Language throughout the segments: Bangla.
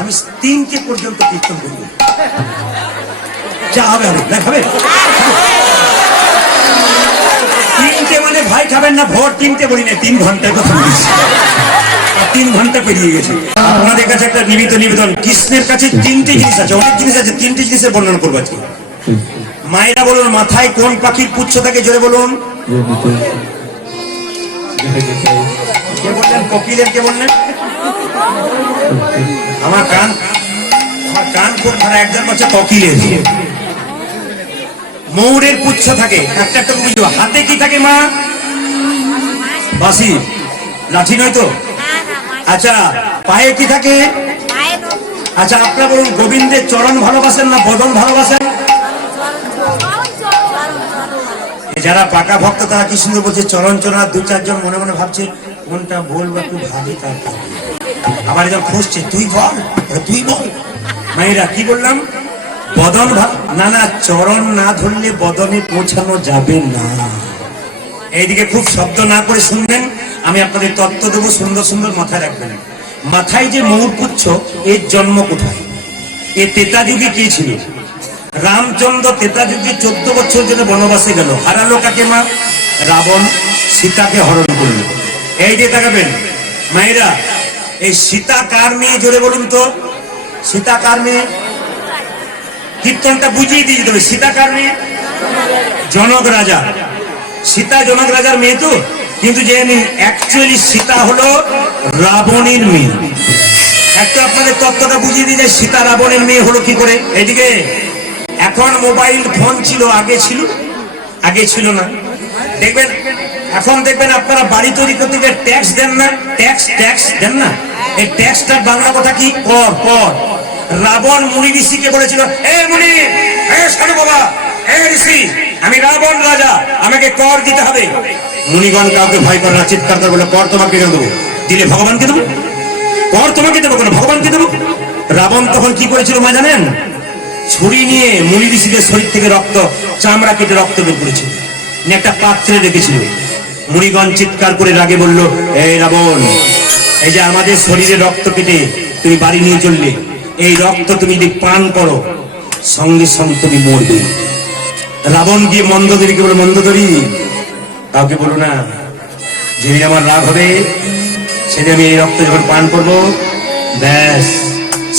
আমি 3টে পর্যন্ত কীর্তন করব, যা হবে হবে, দেখাবে 3টে মানে ভাই খাবেন না, ভোর 3টে বলি না, 3 ঘন্টার কথা বলছি, 3 ঘন্টা পেরিয়ে গেছে। আপনাদের কাছে একটা নিবেদন, কৃষ্ণের কাছে 3টে জিনিস আছে, অনেক জিনিস আছে, 3টে জিনিসের বর্ণনা করবো আজকে। মায়েরা বলুন, মাথায় কোন পাখির পুচ্ছ থাকে? জোরে বলুন। কে বললেন? কোকিলের। কে বললেন? আমার কান খুব খারাপ। একজন বলছে কোকিলের। ময়ূরের পুচ্ছ থাকে, একটা একটা বুঝবো। হাতে কি থাকে মা? বাঁশি, লাঠি নয় তো? আচ্ছা, পায়ে কি থাকে? আচ্ছা, আপনারা বলুন, গোবিন্দের চরণ ভালোবাসেন না বদন ভালোবাসেন? যারা পাকা ভক্ত তারা কি সুন্দর বলছে চরণ চরণ। 2-4 জন মনে মনে ভাবছে কোনটা বলবো, একটু ভাবি, তারপর আবার যখন খুঁজছে তুই বল, তুই বল। মায়েরা কি বললাম? বদন না, না, চরণ না ধরলে বদনে পৌঁছানো যাবে না। এইদিকে খুব শব্দ না করে শুনবেন, আমি আপনাদের তত্ত্ব দেবো, সুন্দর সুন্দর মাথায় রাখবেন। মাথায় যে ময়ূরপুচ্ছ, এর জন্ম কোথায়? এ ত্রেতা যুগে কি ছিল? রামচন্দ্র ত্রেতা যুগে 14 বছর জন্য বনবাসে গেল। হারালো কাকে মা? রাবণ সীতাকে হরণ করল। এই যে তাকাবেন মায়েরা, এই সীতা কার মেয়ে? জোরে বলুন তো, সীতা কার মেয়ে? কীর্তনটা বুঝিয়ে দিয়ে দেবে। সীতা কার মেয়ে? জনক রাজা। সীতা জনক রাজার মেয়ে তো, কিন্তু যে অ্যাকচুয়ালি সীতা হলো রাবণের মেয়ে। একটা আপনাদের তত্ত্বটা বুঝিয়ে দিয়ে যায়, সীতা রাবণের মেয়ে হলো কি করে। এদিকে এখন মোবাইল ফোন ছিল, আগে ছিল না। দেখবেন এখন দেখবেন আপনারা বাড়ি তৈরি করতে গিয়ে ট্যাক্স দেন না? ট্যাক্স দেন না? এই ট্যাক্সটার বাংলা কথা কি? কর। রাবণ মুনি ঋষিকে বলেছিল, এ মুনি, এ সাধু বাবা, এ ঋষি, আমি রাবণ রাজা, আমাকে কর দিতে হবে। মুনিগণ কাউকে ভয় করে না, চিৎকার করে বলে, কর তোমাকে কেন দেবো? দিলে ভগবানকে দেবো? কর তোমাকে দেবো কেন? ভগবানকে দেবো। রাবণ তখন কি করেছিল মা জানেন? ছুরি নিয়ে মুনি ঋষিদের শরীর থেকে চামড়া কেটে রক্ত বের করেছিল, একটা পাত্রে রেখেছিল। মুনিগণ চিৎকার করে রাগে বলল, এই রাবণ, এই যে আমাদের শরীরে রক্ত কেটে তুমি বাড়ি নিয়ে চললে, এই রক্ত তুমি যদি পান করো, সঙ্গে সঙ্গে তুমি মরবে। রাবণ গিয়ে মন্দোদরীকে বলে, মন্দোদরী, কাউকে বলো না, যেদিন আমার রাগ হবে সেদিন আমি এই রক্ত যখন পান করবো, ব্যাস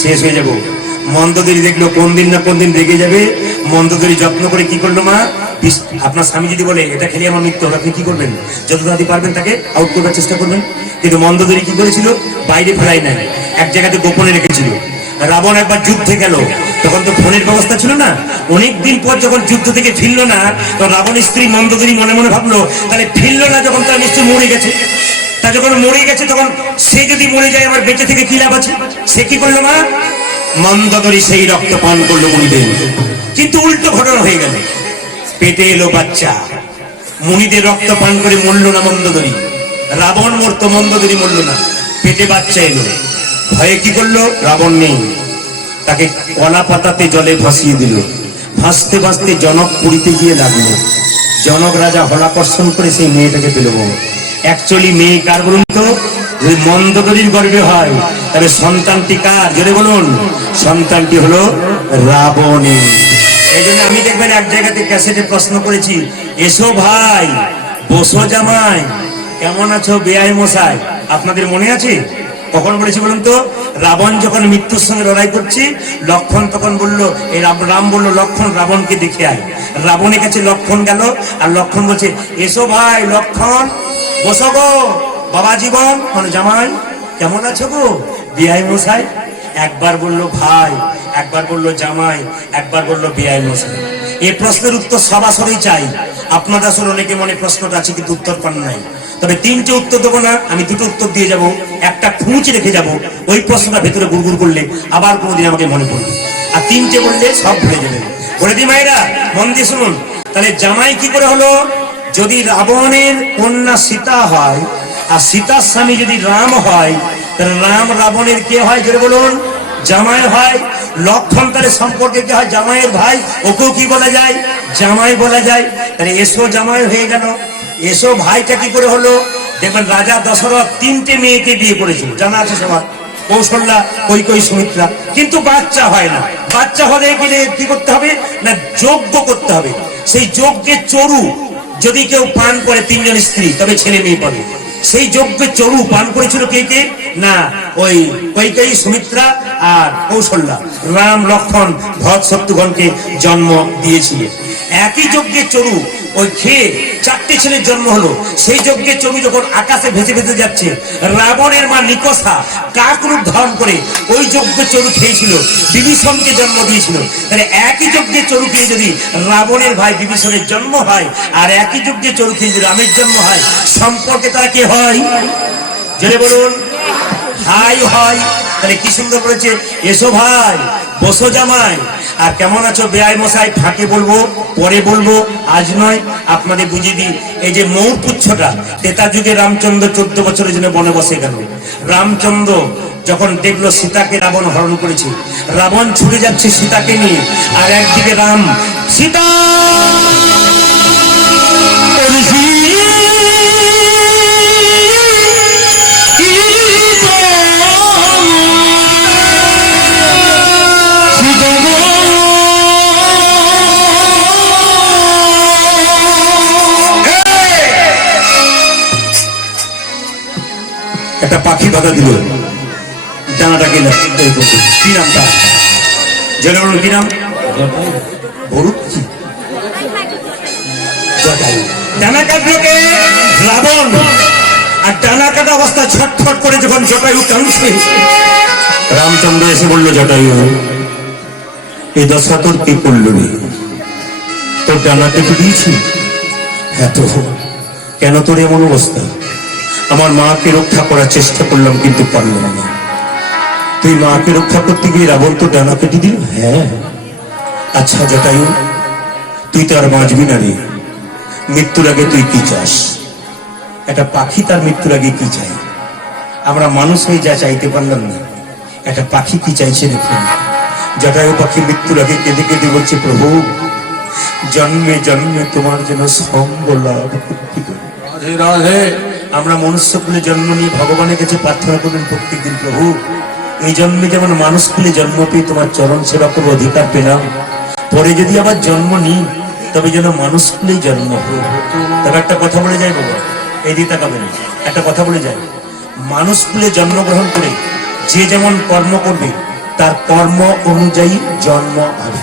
শেষ হয়ে যাবো। মন্দোদরী দেখলো কোন দিন না কোন দিন রেগে যাবে। মন্দোদরী যত্ন করে কি করলো মা, আপনার স্বামী যদি বলে এটা খেলে আমার মৃত্যু হবে, আপনি কি করবেন? যত তাড়াতাড়ি পারবেন তাকে আউট করবার চেষ্টা করবেন। কিন্তু মন্দোদরী কি করেছিল? বাইরে ফেলাই নাই, এক জায়গাতে গোপনে রেখেছিল। রাবণ একবার যুদ্ধে গেল, তখন তো ফোনের ব্যবস্থা ছিল না। অনেকদিন পর যখন যুদ্ধ থেকে ফিরলো না, তখন রাবণের স্ত্রী মন্দোদরী মনে মনে ভাবলো, তাহলে ফিরলো না যখন, তার নিশ্চয় মরে গেছে। তা যখন মরে গেছে, তখন সে যদি মরে যায় আমার বেঁচে থেকে কি লাভ আছে? সে কি করলো মা? মন্দোদরী সেই রক্ত পান করলো মুনিদের। কিন্তু উল্টো ঘটনা হয়ে গেল, পেটে এলো বাচ্চা। মুনিদের রক্ত পান করে মরল না মন্দোদরী, রাবণ মরতো, মন্দোদরী মরল না। পেটে বাচ্চা এলো, ভয়ে কি করলো? রাবণ নেই, তাকে কলা পাতাতে জলে ভাসিয়ে দিল। ভাসতে ভাসতে জনক পুরীতে গিয়ে লাগলো। জনক রাজা হলাকর্ষণ করে সেই মেয়েটাকে পেল। অ্যাকচুয়ালি মেয়ে কার বলুন তো? যদি মন্দোদরীর গর্ভে হয়, তবে সন্তানটি কার? জোরে বলুন। সন্তানটি হলো রাবণের। এই জন্য আমি দেখবেন এক জায়গাতে ক্যাসেটে প্রশ্ন করেছি, এসো ভাই, বসো জামাই, কেমন আছো বেয়াই মশাই। আপনাদের মনে আছে? কখন বলেছি বলুন তো? রাবণ যখন মৃত্যুর সঙ্গে লড়াই করছে, লক্ষণ তখন বললো, এই রাম বললো, লক্ষণ রাবণকে দেখে আয়। রাবণের কাছে লক্ষণ গেল, আর লক্ষণ বলছে, এসো ভাই লক্ষণ, বসো গো বাবা জীবন, মানে জামাই, কেমন আছো গো বেয়াই মশাই। একবার বললো ভাই, একবার বললো জামাই, একবার বললো বেয়াই মশাই। এই প্রশ্নের উত্তর সবাসরেই চাই। আপনাদের আসলে অনেকে মনে প্রশ্নটা আছে কিন্তু উত্তর পান নাই। তবে 3টে উত্তর দেবো না, আমি 2টো উত্তর দিয়ে যাব, একটা খুঁজ রেখে যাব। ওই প্রশ্নটা ভেতরে গুড়গুড় করলে আবার কোনোদিন আমাকে মনে পড়বে। আর 3টে বললে সব ভুলে যাবেন। বলে দিই মায়েরা, মন দিয়ে শুনুন। তাহলে জামাই কি করে হলো? যদি রাবণের কন্যা সীতা হয়, আর সীতার স্বামী যদি রাম হয়, তাহলে রাম রাবণের কে হয়? জোরে বলুন। জামাই হয়। লক্ষণ তাহলে সম্পর্কে কি হয়? জামাইয়ের ভাই, ওকেও কি বলা যায়? জামাই বলা যায়। তাহলে এসো জামাই হয়ে গেল। এসো ভাইটা কি করে হলো? দেখবেন রাজা দশরথ 3টে মেয়েকে বিয়ে করেছিল, জানা আছে সবার। কৌশল্যা, কৈকেয়ী, সুমিত্রা, কিন্তু বাচ্চা হয় না। বাচ্চা হলে গেলে কি করতে হবে না, যজ্ঞ করতে হবে। সেই যজ্ঞের চরু যদি কেউ পান করে, 3 জন স্ত্রী, তবে ছেলে মেয়ে পাবে। সেই যজ্ঞের চরু পান করেছিল কে কে না, ওই কৈকেয়ী, সুমিত্রা আর কৌশল্যা। রাম, লক্ষ্মণ, ভরত, শত্রুঘ্নকে জন্ম দিয়েছিলেন। একই যজ্ঞের চরু ওই খেয়ে 4টে ছেলের জন্ম হলো। সেই যজ্ঞের চরু যখন আকাশে ভেসে ভেসে যাচ্ছে, রাবণের মা নিকষা কাক রূপ ধারণ করে ওই যজ্ঞের চরু খেয়েছিল, বিভীষণকে জন্ম দিয়েছিল। তাহলে একই যজ্ঞের চরু খেয়ে যদি রাবণের ভাই বিভীষণের জন্ম হয়, আর একই যজ্ঞের চরু খেয়ে যদি রামের জন্ম হয়, সম্পর্কে তারা কে হয়? জেনে বলুন, ভাই হয়। তাহলে কি সুন্দর বলেছে, এসো ভাই, বসো জামাই। আর কেমন আছো বেআই মশাই, ফাঁকে বলবো, পরে বলবো, আজ নয়। আপনাদের বুঝিয়ে দিই, এই যে মৌর পুচ্ছটা, তেতা যুগে রামচন্দ্র 14 বছরের জন্য বনে বসে গেল। রামচন্দ্র যখন দেখলো সীতাকে রাবণ হরণ করেছে, রাবণ ছুটে যাচ্ছে সীতাকে নিয়ে, আর একদিকে রাম সীতা একটা পাখি বাধা দিল, ডানাটাকে কি নামটা জেনে বলুন, কি নাম? ডানা কাটলো কে? রাবণ। আর ডানা কাটা অবস্থা ছটফট করে যখন জটায়ু কাঁদছে, রামচন্দ্র এসে বলল, জটায়ু এই দশা তোর কে করলো রে? তোর ডানা কেটে দিয়েছি? হ্যাঁ তো কেন তোর এমন অবস্থা? আমার মাকে রক্ষা করার চেষ্টা করলাম কিন্তু পারলাম না। তুই মাকে রক্ষা করতে গিয়ে রাবণ তো ডানা কেটে দিল? হ্যাঁ। আচ্ছা জটায়ু, তুই তো আর বাঁচবি না রে, মৃত্যুর আগে তুই কি চাস? একটা পাখি তার মৃত্যুর আগে কি চাই? আমরা মানুষ হয়ে যা চাইতে পারলাম না, একটা পাখি কি চাইছে দেখুন। জটায়ু পাখি মৃত্যুর আগে কেঁদে কেঁদে বলছে, প্রভু জন্মে জন্মে তোমার যেন সঙ্গ লাভ করতে পারি। রাধে রাধে। আমরা মনুষ্যকুলে জন্ম নিয়ে ভগবানের কাছে প্রার্থনা করবেন প্রত্যেকদিন, প্রভু এই জন্মে যেমন মানুষ কুলে জন্ম পেয়ে তোমার চরণ সেবা করবো অধিকার পেলাম, পরে যদি আবার জন্ম নিই তবে যেন মানুষ কুলেই জন্ম হোক। তবে একটা কথা বলে যাই বাবা, এই দিকে তাকাবেন, একটা কথা বলে যাই, মানুষ কুলে জন্মগ্রহণ করে যে যেমন কর্ম করবে তার কর্ম অনুযায়ী জন্ম হবে।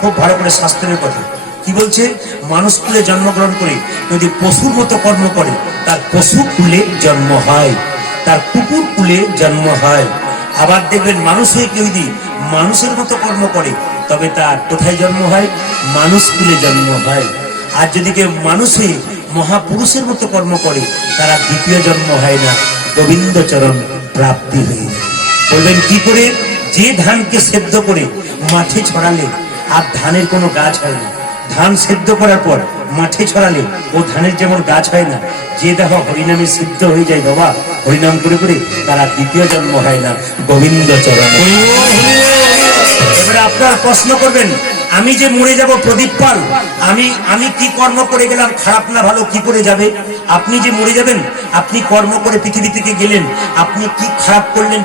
খুব ভালো করে শাস্ত্রের কথা কি বলছে, মানুষ কুলে জন্মগ্রহণ করে যদি পশুর মতো কর্ম করে তার পশু কুলে জন্ম হয়, তার কুকুর কুলে জন্ম হয়। আবার দেখবেন মানুষ হয়ে কেউ যদি মানুষের মতো কর্ম করে তবে তার কোথায় জন্ম হয়? মানুষ কুলে জন্ম হয়। আর যদি কেউ মানুষ হয়ে মহাপুরুষের মতো কর্ম করে তারা দ্বিতীয় জন্ম হয় না, গোবিন্দ চরণ প্রাপ্তি হয়ে। বলবেন কি করে? যে ধানকে সেদ্ধ করে মাঠে ছড়ালে আর ধানের কোনো গাছ হয় না, ধান সেদ্ধ করার পর মাঠে ছড়ালে ও ধানের যেমন গাছ হয় না, যে দেখো হরিনামে সিদ্ধ হয়ে যায় বাবা, হরিনাম করে করে তারা দ্বিতীয় জন্ম হয় না, গোবিন্দ চরণ। এবারে আপনার প্রশ্ন করবেন, আমি যে মরে যাব প্রদীপ পাল, আমি কি কর্ম করে গেলাম, খারাপ না ভালো কি করে যাবে? আপনি যে মরে যাবেন, আপনি কর্ম করে পৃথিবী থেকে গেলেন, আপনি কি খারাপ করলেন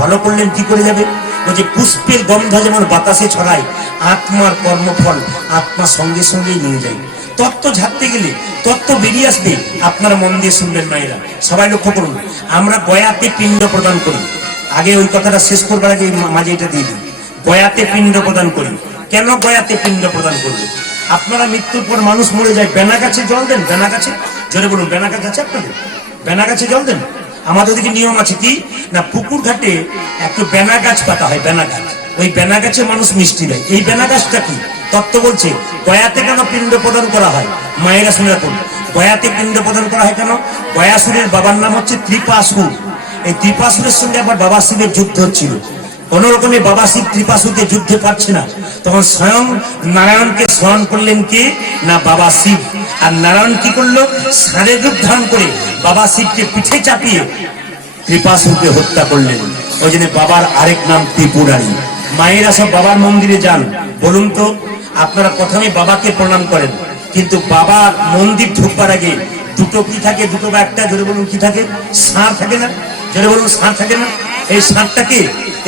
ভালো করলেন কি করে যাবে? বলছে পুষ্পের গন্ধ যেমন বাতাসে ছড়ায়, আত্মার কর্মফল আত্মা সঙ্গে সঙ্গেই নিয়ে যায়। তত্ত্ব ঝাড়তে গেলে তত্ত্ব বেরিয়ে আসবে। আপনারা মন দিয়ে শুনবেন মায়েরা, সবাই লক্ষ্য করুন, আমরা গয়াতে পিণ্ড প্রদান করি। আগে ওই কথাটা শেষ করবার আগে মাঝে এটা দিয়ে দিই, গয়াতে পিণ্ড প্রদান করি। কেন গয়াতে পিণ্ড প্রদান করবে? আপনারা মৃত্যুর পর মানুষ মরে যায়, বেনা গাছে জল দেন, বেনা গাছে, জোরে বলুন, বেনা গাছ আছে আপনাদের? বেনা গাছে জল দেন? আমাদের ওদিকে নিয়ম আছে কি না, পুকুর ঘাটে একটু বেনা গাছ পাতা হয়, বেনা গাছ, ওই বেনা গাছে মানুষ মিষ্টি দেয়। এই বেনা গাছটা কি তত্ত্ব বলছে? গয়াতে কেন পিণ্ড প্রদান করা হয়? মায়েরা শুনে রাখুন, গয়াতে পিণ্ড প্রদান করা হয় কেন? গয়াসুরের বাবার নাম হচ্ছে ত্রিপাসুর। এই ত্রিপাসুরের সঙ্গে আবার বাবা শিবের যুদ্ধ হচ্ছিল। কোন রকমে বাবা শিব ত্রিপাসুরকে যুদ্ধে পারছে না, তখন স্বয়ং নারায়ণকে স্মরণ করলেন কে না বাবা শিব। আর নারায়ণ কি করলো? ষাঁড়ের রূপ ধারণ করে বাবা শিবকে পিঠে চাপিয়ে ত্রিপাসুরকে হত্যা করলেন। ওই জন্য বাবার আরেক নাম ত্রিপুরারি। মায়েরা সব বাবার মন্দিরে যান, বলুন তো আপনারা প্রথমে বাবাকে প্রণাম করেন, কিন্তু বাবার মন্দির ঢুকবার আগে দুটো কি থাকে? দুটো বা একটা, জোরে বলুন কি থাকে? ষাঁড় থাকে না? জোরে বলুন ষাঁড় থাকে না? এই ষাঁড়টাকে,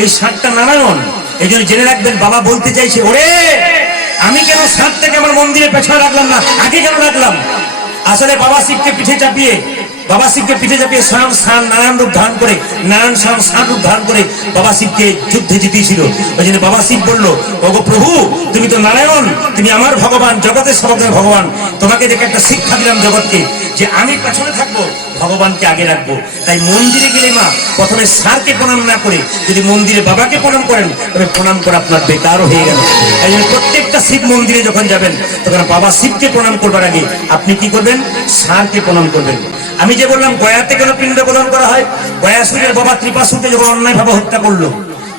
এই ষাঁড়টা নারায়ণ। এই জন্য জেনে রাখবেন, বাবা বলতে চাইছে, ওরে আমি কেন ষাঁড়টাকে আমার মন্দিরের পেছনে রাখলাম না, আগে কেন রাখলাম? আসলে বাবা শিবকে পিঠে চাপিয়ে, বাবা শিবকে পিঠে চাপিয়ে স্বয়ং ষাঁড় নারায়ণ রূপ ধারণ করে, নারায়ণ স্বয়ং ষাঁড় রূপ ধারণ করে বাবা শিবকে যুদ্ধে জিতিয়েছিল। ওই জন্য বাবা শিব বললো, ওগো প্রভু তুমি তো নারায়ণ, তুমি আমার ভগবান, জগতের সর্বদাই ভগবান, তোমাকে দেখে একটা শিক্ষা দিলাম জগৎকে, যে আমি পেছনে থাকবো, ভগবানকে আগে রাখবো। তাই মন্দিরে গেলে মা প্রথমে ষাঁড়কে প্রণাম না করে যদি মন্দিরে বাবাকে প্রণাম করেন, তবে প্রণাম করা আপনার বেকার হয়ে গেল। এই জন্য প্রত্যেকটা শিব মন্দিরে যখন যাবেন, তখন বাবা শিবকে প্রণাম করবার আগে আপনি কি করবেন? ষাঁড়কে প্রণাম করবেন। আমি যে বললাম গয়াতে কেন পিণ্ড প্রদান করা হয়, গয়াসুরের বাবা ত্রিপাসুরকে যখন অন্যায়ভাবে হত্যা করলো,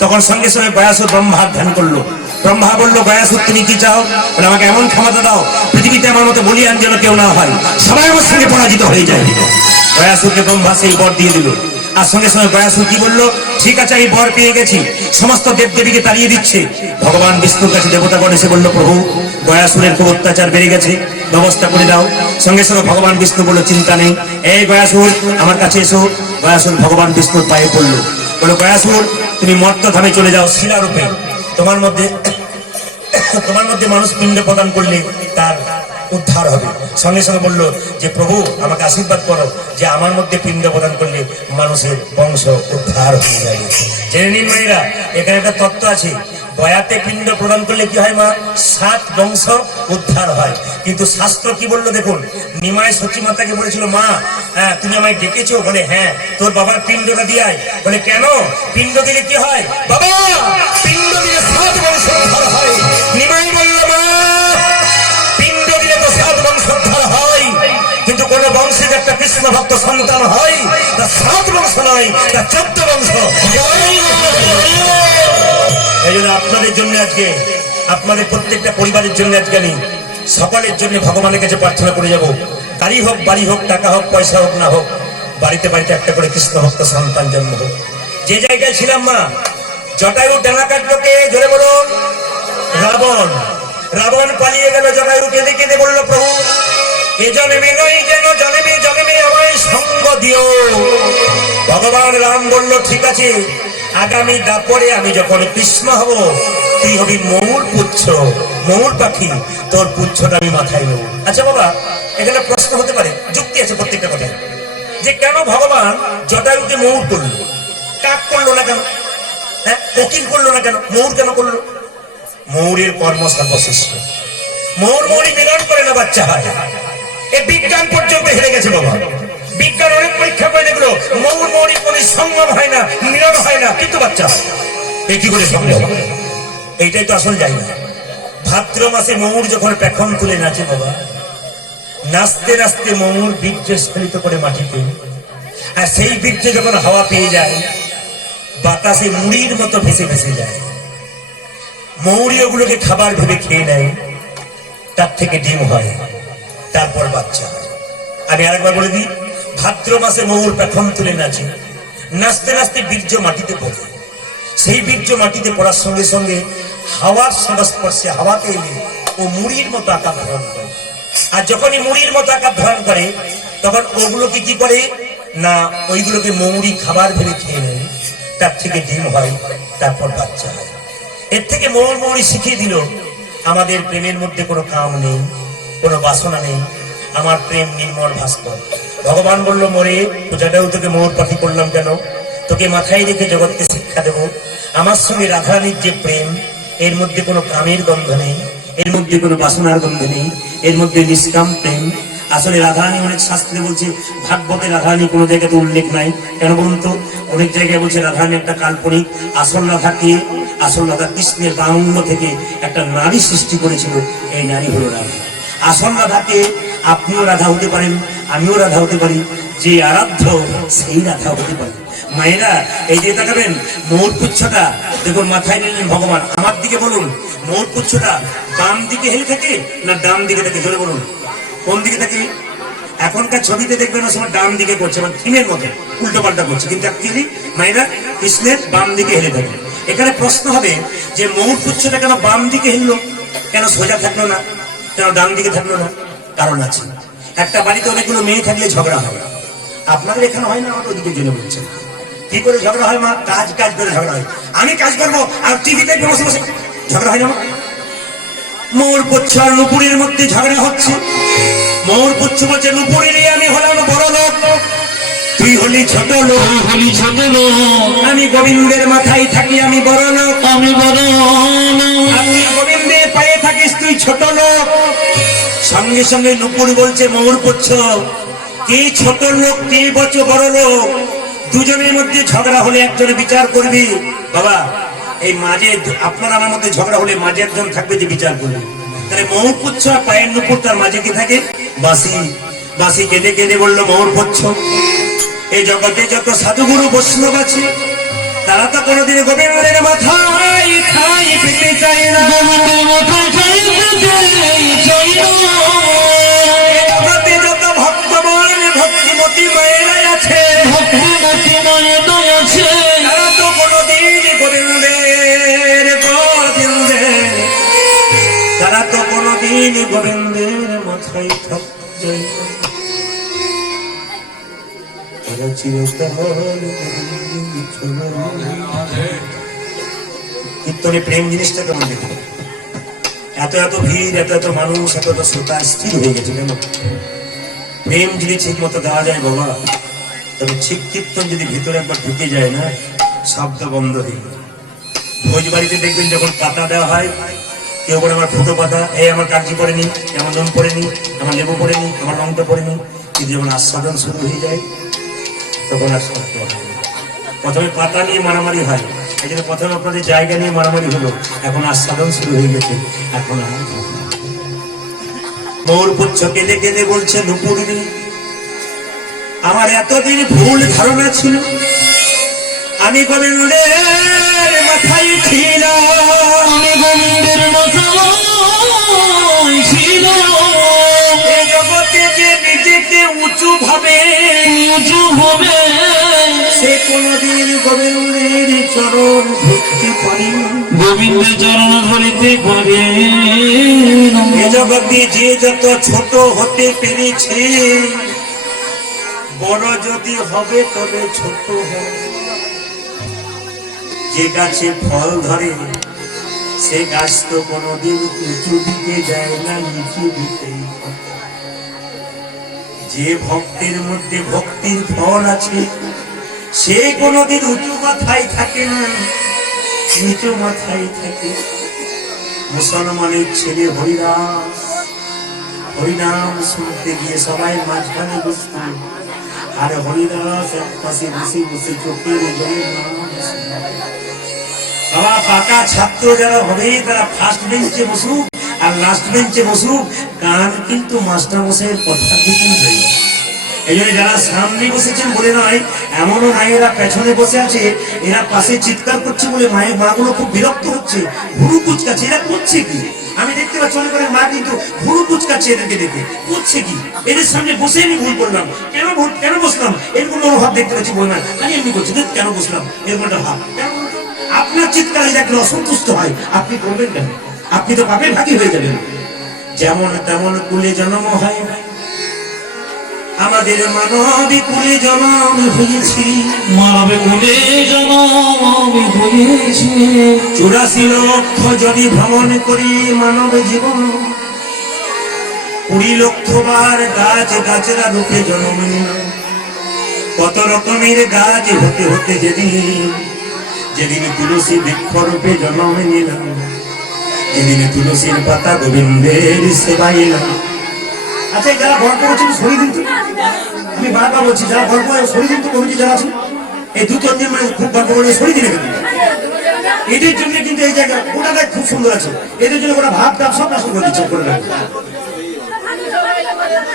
তখন সঙ্গে সঙ্গে গয়াসুর ব্রহ্মার ধ্যান করলো। ব্রহ্মা বললো, গয়াসুর তুমি কি চাও? বলে আমাকে এমন ক্ষমতা দাও, পৃথিবীতে আমার মতো বলিয়ান যেন কেউ না হয়, সবাই আমার সঙ্গে পরাজিত হয়ে যায়। গয়াসুরকে ব্রহ্মা সেই বর দিয়ে দিল। আর সঙ্গে সঙ্গে গয়াসুর কি বললো, ঠিক আছে আমি বর পেয়ে গেছি, সমস্ত দেব দেবীকে তাড়িয়ে দিচ্ছে। ভগবান বিষ্ণুর কাছে দেবতাগণ এসে বললো, প্রভু গয়াসুরের খুব অত্যাচার বেড়ে গেছে, ব্যবস্থা করে দাও। সঙ্গে সঙ্গে ভগবান বিষ্ণু বললো, চিন্তা নেই, এই গয়াসুর আমার কাছে এসো। গয়াসুর ভগবান বিষ্ণুর পায়ে পড়লো, বললো গয়াসুর তুমি মর্তধামে চলে যাও শিলারূপে, তোমার মধ্যে মানুষ পিণ্ড প্রদান করলে তার উদ্ধার হবে। সঙ্গে সঙ্গে বললো যে প্রভু আমাকে আশীর্বাদ করো, যে আমার মধ্যে পিণ্ড প্রদান করলে মানুষের বংশ উদ্ধার হয়ে যাবে। জেনে নিন মায়েরা, এখানে একটা তত্ত্ব আছে, গয়াতে পিণ্ড প্রদান করলে কি হয় মা? 7 বংশ উদ্ধার হয়। কিন্তু শাস্ত্র কি বললো দেখুন, নিমাই সচী মাতাকে বলেছিল, মা তুমি আমায় ডেকেছো? বলে হ্যাঁ, তোর বাবার পিণ্ডটা দিয়ে আয়। বলে কেন? পিণ্ড দিলে কি হয় বাবা? পিণ্ড দিলে 7 বংশ উদ্ধার হয়। নিমাই বলল, মা পিণ্ড দিলে তো 7 বংশ উদ্ধার হয়, কিন্তু কোন বংশে যে একটা কৃষ্ণ ভক্ত সন্তান হয়, তা 7 বংশ নয়, তা 14 বংশ। এই জন্য আপনাদের জন্য আজকে, আপনাদের প্রত্যেকটা পরিবারের জন্য আজকে আমি সকলের জন্য ভগবানের কাছে প্রার্থনা করে যাব, গাড়ি হোক, বাড়ি হোক, টাকা হোক, পয়সা হোক না হোক, বাড়িতে বাড়িতে একটা করে কৃষ্ণ ভক্ত সন্তান জন্ম হোক। যে জায়গায় ছিলাম মা, জটায়ু ডানা কাটলো কে? জোরে বলুন, রাবণ। রাবণ পালিয়ে গেল, জটায়ু কেঁদে কেঁদে বলল, প্রভু এ জন্মে নয় যেন জন্মে জন্মে আমায় সঙ্গ দিও। ভগবান রাম বলল, ঠিক আছে, আগামী দাপরে আমি যখন কৃষ্ণ হব, তুই হবি ময়ূর পুচ্ছ, ময়ূর পাখি, তোর পুচ্ছটা আমি মাথায় নেব। আচ্ছা বাবা, এখানে প্রশ্ন হতে পারে, যুক্তি আছে প্রত্যেকটা কথা, যে কেন ভগবান জটায়ুকে ময়ূর করলো? কাক করলো না কেন? হ্যাঁ, কোকিল করলো না কেন? ময়ূর কেন করলো? ময়ূরের কর্ম সর্বশ্রেষ্ঠ। ময়ূর ময়ূরী মিলন করে না, বাচ্চা হয়। এই বিজ্ঞান পর্যন্ত হেরে গেছে বাবা। বিজ্ঞান অনেক পরীক্ষা করে দেখলো, ময়ূর ময়ূরী কোনো সঙ্গম হয় না, মিলন হয় না, কিন্তু বাচ্চা হয়। এই কি করে সম্ভব? এইটাই তো আসল জায়গা। ভাদ্র মাসে ময়ূর যখন পেখম তুলে নাচে বাবা, নাচতে নাচতে ময়ূর বীর্য স্খলিত করে মাটিতে, আর সেই বীর্য যখন হাওয়া পেয়ে যায়, বাতাসে মুড়ির মতো ভেসে ভেসে যায়। ময়ূরী ওগুলোকে খাবার ভেবে খেয়ে নেয়, তার থেকে ডিম হয়, তারপর বাচ্চা হয়। আমি আরেকবার বলে দিই, ভাদ্র মাসে ময়ূর পেখম তুলে নাচে, নাচতে নাচতে বীর্য মাটিতে পড়ে, সেই বীর্য মাটিতে পড়ার সঙ্গে সঙ্গে হাওয়ার সংস্পর্শে, হাওয়াতে এলে ও মুড়ির মতো আকার ধারণ করে। আর যখনই মুড়ির মতো আকার ধারণ করে, তখন ওগুলোকে কি করে না, ওইগুলোকে ময়ূরী খাবার ভেবে খেয়ে নেয়, তার থেকে ডিম হয়, তারপর বাচ্চা হয়। এর থেকে ময়ূর ময়ূরী শিখিয়ে দিল, আমাদের প্রেমের মধ্যে কোনো কাম নেই, কোনো বাসনা নেই, আমার প্রেম নির্মল ভাস্কর। ভগবান বলল, মরে পূজাটাও তোকে ময়ূর পাখি করলাম কেন? তোকে মাথায় রেখে জগৎকে শিক্ষা দেব, আমার সঙ্গে রাধারানীর যে প্রেম, এর মধ্যে কোনো কামের গন্ধ নেই, এর মধ্যে কোনো বাসনার গন্ধ নেই, এর মধ্যে নিষ্কাম প্রেম। আসলে রাধারানী অনেক শাস্ত্রে বলছে, ভাগবতে রাধারানী কোনো জায়গাতে উল্লেখ নাই। কেন বলুন তো? অনেক জায়গায় বলছে রাধারানী একটা কাল্পনিক, আসল রাধাকে, আসল রাধা কৃষ্ণের বাহুল্য থেকে একটা নারী সৃষ্টি করেছিল, এই নারী হলো রাধা। আসল রাধাকে আপনিও রাধা হতে পারেন, আমিও রাধা হতে পারি, যে আরাধ্য সেই রাধা হতে পারে। মায়েরা এই যে তাকাবেন, ময়ূর পুচ্ছটা দেখুন মাথায় নিলেন ভগবান। আমার দিকে বলুন, ময়ূর পুচ্ছটা বাম দিকে হেলে থাকে না ডান দিকে থাকে? জোরে বলুন, কোন দিকে থাকে? এখনকার ছবিতে দেখবেন ও সময় ডান দিকে করছে, মানে থিমের মতো উল্টো পাল্টা করছে, কিন্তু অ্যাকচুয়ালি মায়েরা কৃষ্ণের বাম দিকে হেলে থাকে। এখানে প্রশ্ন হবে যে ময়ূর পুচ্ছটা কেন বাম দিকে হেললো, কেন সোজা থাকলো না, কেন ডান দিকে থাকলো না? কারণ আছে। একটা বাড়িতে অনেকগুলো মেয়ে থাকলে ঝগড়া হয়, আপনাদের এখানে হয় না, আমাদের ওদিকে জেনে বলছেন। কি করে ঝগড়া হয় মা? কাজ কাজ করে ঝগড়া হয়। আমি কাজ করবো আর টিভি দেখবো বসে বসে, ঝগড়া হয় না মা? মোর পুচ্ছ আর নুপুরের মধ্যে ঝগড়া হচ্ছে। মোর পুচ্ছ বলছে নুপুরি নিয়ে আমি হলাম বড় লোক, তুই হলি ছোট লোক। হলি ছোট লোক, আমি গোবিন্দের মাথায় থাকি, আমি বড় লোক। আমি বড় আপনি গোবিন্দের পায়ে থাকিস, তুই ছোট লোক। সঙ্গে সঙ্গে নুপুর বলছে মোর পুচ্ছ, কে ছোট লোক কে বলছো বড় লোক? দুজনের মধ্যে ঝগড়া হলে একজনে বিচার করবি। বাবা এই মাঝে আপনার আমার মধ্যে ঝগড়া হলে মাঝে একজন থাকবে যে বিচার করবে। তাহলে মোর পুচ্ছ আর পায়ের নুপুর, তার মাঝে কি থাকে? বাসি। বাসি কেঁদে কেঁদে বললো মোর পুচ্ছ, এই জগতে যত সাধুগুরু বৈষ্ণব আছে তারা তো কোনোদিন গোবিন্দের মাথায় ঠাঁই পেতে চায় না। জগতে যত ভক্তবান ভক্তিমতী মায়েরাই আছে তারা তো কোনোদিন গোবিন্দের তারা তো কোনোদিন গোবিন্দের মাথায় ঠাঁই যায় না। কীর্তনে প্রেম জিনিসটা কেমন দেখো? এত এত ভিড়, এত এত মানুষ, এত এত শ্রোতা স্থির হয়ে গেছে কেন? প্রেম যদি ঠিক মতো দেওয়া যায় বাবা, তবে ঠিক কীর্তন যদি ভিতরে একবার ঢুকে যায় না, শব্দ বন্ধ হয়ে যায়। ভোজ বাড়িতে দেখবেন যখন পাতা দেওয়া হয়, কেউ বলে আমার ফুটো পাতা, এই আমার কাগজি পড়েনি, আমার নুন পড়েনি, আমার লেবু পড়েনি, আমার লঙ্কা পড়েনি। কিন্তু যখন আস্বাদন শুরু হয়ে যায় তখন আর শব্দ হয়। প্রথমে পাতা নিয়ে মারামারি হয়, এই জন্য প্রথমে আপনাদের জায়গা নিয়ে মারামারি হলো, এখন আস্বাদন শুরু হয়ে গেছে। এখন আর মোর পুচ্ছ কেঁদে কেঁদে বলছে নুপুরি, আমার এতদিন ভুল ধারণা ছিল, আমি গোবিন্দের মাথায় ছিলাম, আমি গোবিন্দের মাথায় ছিলাম। এই জগতে যে নিজেকে উঁচু ভাবে সে কোনদিন গোবিন্দের চরণ ধরতে পারে, গোবিন্দের চরণ ধরিতে পারে। এ জগতে যে যত ছোট হতে পেরেছে, বড় যদি হবে তবে ছোট হবে। যে গাছে ফল ধরে সে গাছ তো কোনদিন উঁচু দিকে যায় না, নিচু দিকেই থাকে। যে ভক্তের মধ্যে ভক্তির ফল আছে সে কোনদিন উঁচু মাথায় থাকে না, নিচু মাথায় থাকে। মুসলমানের ছেলে হরিদাস, হরিনাম শুনতে গিয়ে সবাই মাঝখানে বসত, আর হরিদাস এক পাশে বসে বসে চোখের জলে নাম শুনতো। বাবা পাকা ছাত্র যারা হবে তারা ফার্স্ট বেঞ্চে বসুক আর লাস্ট বেঞ্চে বসুক, কান কিন্তু মাস্টার মশাইয়ের কথা দিতেই যাই। এই জন্য যারা সামনে বসেছেন বলে নয়, এমনও মায়েরা পেছনে বসে আছে, এরা পাশে চিৎকার করছে বলে মায়ের মাগুলো খুব বিরক্ত হচ্ছে, ভুরু কুচকাচ্ছে। এরা করছে কি? আমি দেখতে পাচ্ছি অনেক অনেক মা কিন্তু ভুরু কুচকাচ্ছে এদেরকে দেখে, করছে কি? এদের সামনে বসে আমি ভুল করলাম, কেন বসলাম এরকম মনোভাব দেখতে পাচ্ছি। বই না খালি এমনি করছে, কেন বসলাম এরকম একটা ভাব। আপনার চিৎকারে দেখলে অসন্তুষ্ট হয়, আপনি করবেন কেন? আপনি তো পাপের ভাগী হয়ে যাবেন। যেমন তেমন কুলে জন্ম হয়, আমাদের মানবী কুলে জন্ম হয়েছি, মানবে কুলে জন্ম হয়েছি। 84 লক্ষ যদি ভ্রমণ করি মানব জীবন, 20 লক্ষ বার গাছ গাছেরা রূপে জন্ম নিলাম। কত রকমের গাছ হতে হতে যেদিন তুলসী বৃক্ষ রূপে জন্ম নিলাম, যেদিন তুলসীর পাতা গোবিন্দের সেবায় এলাম। আচ্ছা যারা গল্প করছেন সরিয়ে দিন তো, আমি বারবার বলছি যারা গল্প সরিয়ে দিন তো, কমিটি যারা আছেন এই 2-3 দিন মানে খুব গল্প করে সরিয়ে দিন। এদের জন্য কিন্তু এই জায়গা ওটাটা খুব সুন্দর আছে, এদের জন্য ওরা ভাব টাপ সব নষ্ট করে দিচ্ছে করে রাখবে।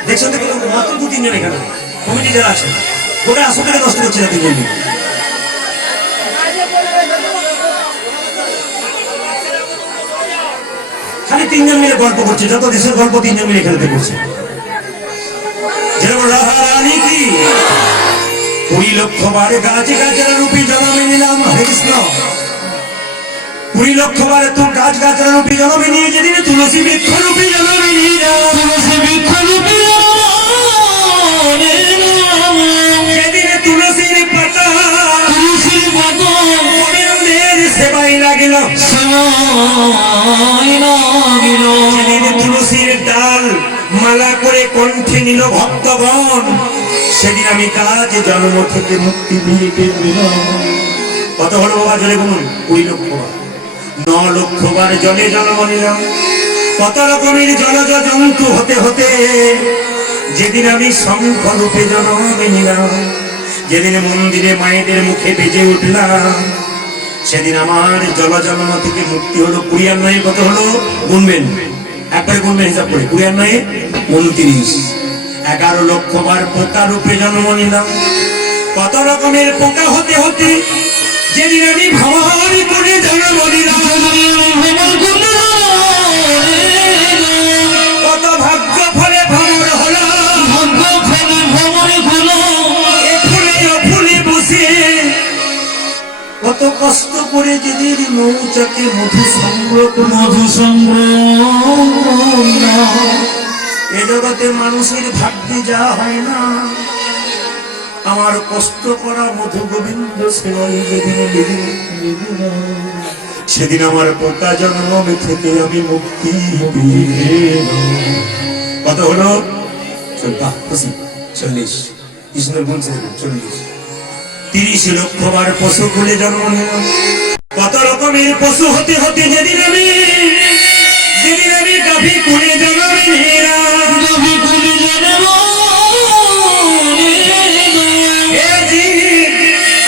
দেখছেন তো মাত্র 2-3 জন এখানে কমিটি যারা আছে, ওটা আসলে নষ্ট করছে না তিনি। খালি 3 জন মিলে গল্প করছে, যত দেশের গল্প 3 জন মিলে খেলতে করছে। যেমন রাধা রানী কি 20 লক্ষ বার গাছে গাছের রূপে জন্মে নিলাম, হরে কৃষ্ণ। 20 লক্ষ বার তো গাছ গাছের রূপে জন্মে নিয়ে যেদিন তুলসী বৃক্ষ রূপে জন্মে নিয়ে তুলসী বৃক্ষ রূপে যেদিন তুলসীর পাতা লাগিল সময় লাগিল সেদিন তুলসীর ডাল মালা করে কণ্ঠে নিল ভক্তগণ সেদিন আমি কাজ জন্ম থেকে মুক্তি দিয়ে পেলাম কত হলো বাবা জলে বলুন 20 লক্ষ বার 9 লক্ষ বার জলে জন্ম নিলাম কত রকমের জলজ জন্তু হতে হতে যেদিন আমি শঙ্খ রূপে জন্ম নিলাম যেদিন মন্দিরে মায়েদের মুখে বেজে উঠলাম সেদিন আমার জলজন্ম থেকে মুক্তি হলো 29 কত হলো গুনবেন একবারে গুনবেন হিসাব করে 29 29 11 লক্ষ বার পোকা রূপে জন্ম নিলাম কত রকমের পোকা হতে হতে যেদিন আমি ভ্রমণ করে জন্ম নিলাম কত ভাগ্য ফলে ভ্রমণ হলো ফুলে বসে কত কষ্ট করে যেদিন মৌচাকে মধু সংগ্রহ এ জগতে মানুষের ভাগ্যে যা হয় না আমার কষ্ট করা মধু গোবিন্দ সেবাই সেদিন আমার পোকা জন্ম থেকে আমি মুক্তি কত হলো 40 কৃষ্ণ বলছে 40 30 লক্ষ বার পশু কুলে জন্ম নিলাম কত রকমের পশু হতে হতে যেদিন আমি গাভী কুলে জন্ম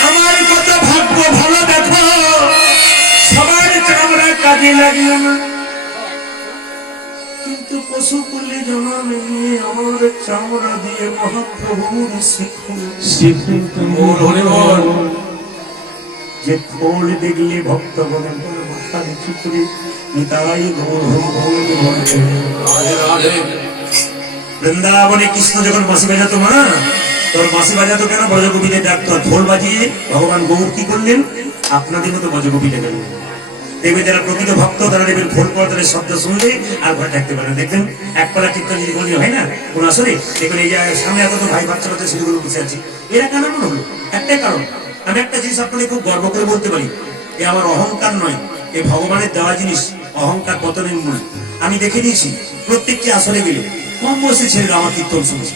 আমার কত ভাগ্য ভালো দেখো সবার চামড়া কাজে লাগল না কিন্তু পশু কুলে জন্ম নিয়ে আমার চামড়া দিয়ে মহাপ্রভুর যে খোল দেখলে ভক্ত বলে মাথা নিচু করে নিতাই বৃন্দাবনে কৃষ্ণ যখন বাঁশি বাজাতো মা তোর বাঁশি বাজাতো কেন ব্রজগোপীদের ডাকতো ঢোল বাজিয়ে ভগবান গৌর কি করলেন আপনাদের মতো ব্রজগোপীদের ডাকলেন দেখবে যারা প্রকৃত ভক্ত তারা দেখবেন খোল পর তাদের শব্দ শুনলে আর ঘরে থাকতে পারে দেখবেন একপালা কীর্তন যদি কোনদিন হয় না কোন আসলে দেখবেন এই যে সামনে এত তো ভাই বাচ্চা বাচ্চা সেগুলো বসে আছি এরা কেন মনে হলো একটাই কারণ আমি একটা জিনিস আপনাদের খুব গর্ব করে বলতে পারি এ আমার অহংকার নয় এ ভগবানের দেওয়া জিনিস অহংকার পতনের মূল আমি দেখে দিয়েছি প্রত্যেকটি আসরে গেলে কম বয়সী ছেলেরা আমার কীর্তন শুনছে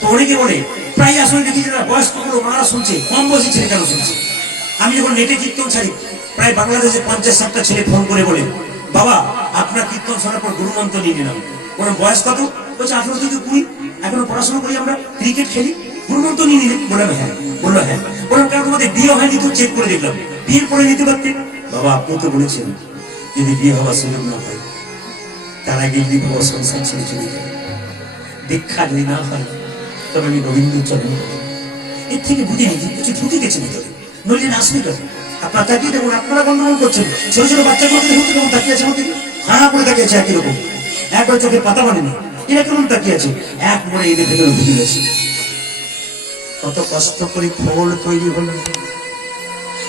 তো অনেকে বলে প্রায় আসলে দেখেছি না বয়স্ক গুলো মারা শুনছে কম বয়সী ছেলে কেন শুনছে আমি যখন নেটে কীর্তন ছাড়ি প্রায় বাংলাদেশে 50-60টা ছেলে ফোন করে বলে বাবা আপনার কীর্তন শোনার পর গুরুমন্ত্র নিয়ে নিলাম ওনার বয়স কত বলছে 18 থেকে 20 এখনো পড়াশোনা করি আমরা ক্রিকেট খেলি গুরুমন্ত্র নিয়ে নিলেন বললাম হ্যাঁ বললো হ্যাঁ বললাম কারণ তোমাদের বিয়ে হয়নি তো চেক করে দেখলাম বিয়ের পরে নিতে পারতেন বাবা আপনি তো বলেছেন যদি বিয়ে হওয়ার সুযোগ না হয় তার আগে বিবাহ সংসার ছেড়ে চলে যাবে দীক্ষা যদি না হয় তবে আমি রবীন্দ্র চরণ এর থেকে বুঝে নিয়েছি কিছু ঢুকে গেছে ভিতরে নইলে আসবে কেন আপনার তাকিয়ে দেখুন আপনারা গন্ডগোল করছেন ছোট ছোট বাচ্চাগুলোকে দেখুন কেমন তাকিয়ে আছে আমাদের হাঁ করে তাকিয়ে আছে একই রকম একবার চোখে পাতা মানেনি এরা কেমন তাকিয়ে আছে এক মনে এদের ভেতরে ঢুকে গেছে কত কষ্ট করে খোল তৈরি হলো